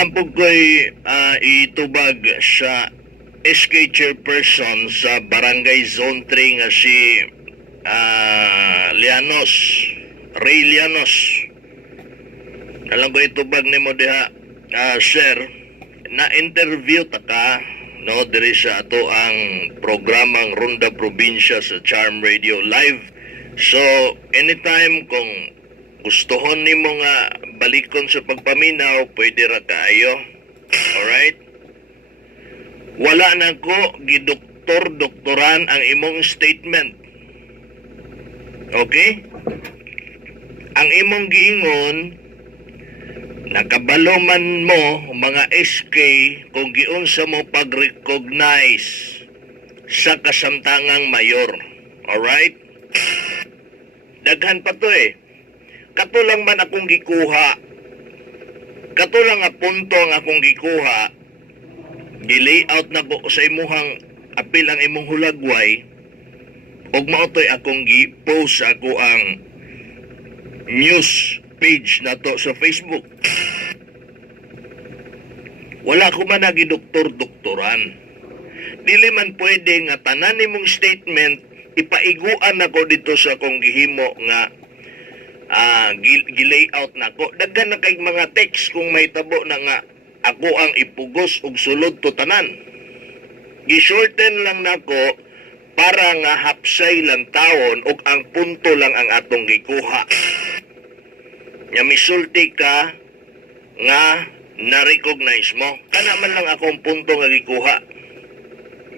lang po ko'y itubag sa SK Chairperson sa Barangay Zone 3 nga si Llanos, Ray Llanos. Alam ko itubag ni mo diha, sir, na-interview ta ka, no, diri sa ato ang programang Ronda Probinsya sa Charm Radio Live. So, anytime kung gustohon nimo nga balikon sa pagpaminaw, pwede ra kaayo. Alright? Wala na ko gidoktor-doktoran ang imong statement. Okay? Ang imong giingon, nakabalo man mo mga SK kung giunsa mo pag-recognize sa kasamtangang mayor. Alright? Daghan pa to eh. Kato lang man akong gikuha. Kato lang nga punto ang akong gikuha. Di-layout na ko sa imuhang apil ang imong hulagway. Og maotoy akong gi-post ako ang news page na to sa Facebook. Wala ko man nagidoktor-doktoran. Dili man pwede nga tanan nimong statement ipaiguan nako dito sa akong gihimo nga gi-layout nako. Daghan na kay mga text kung may tabo na nga ako ang ipugos og sulod to tanan. Gi-shorten lang nako para nga hapsay lang tawon og ang punto lang ang atong gikuha. Nya misulti ka nga na-recognize mo. Kana man lang akong punto nga gikuha.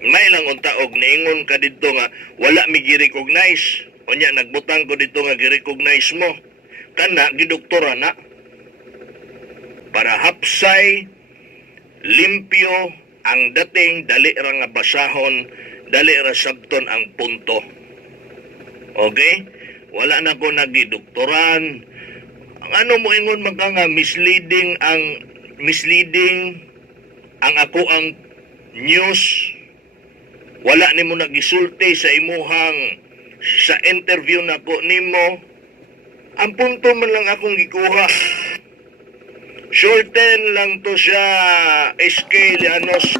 May lang unta og niingon ka dito nga wala mi gi-recognize. Unya nagbutang ko dito nga gi-recognize mo. Kana gidoktora na. Para hapsay, limpyo ang dating, dali ra nga basahon, dali ra sabton ang punto. Okay? Wala na ko nagidoktoran. Ang ano mo ingon man ka nga misleading ang ako ang news. Wala nimo nagisulti sa imuhang sa interview nako nimo. Ang punto man lang akong gikuha. Shorten lang to siya, SK Llanos.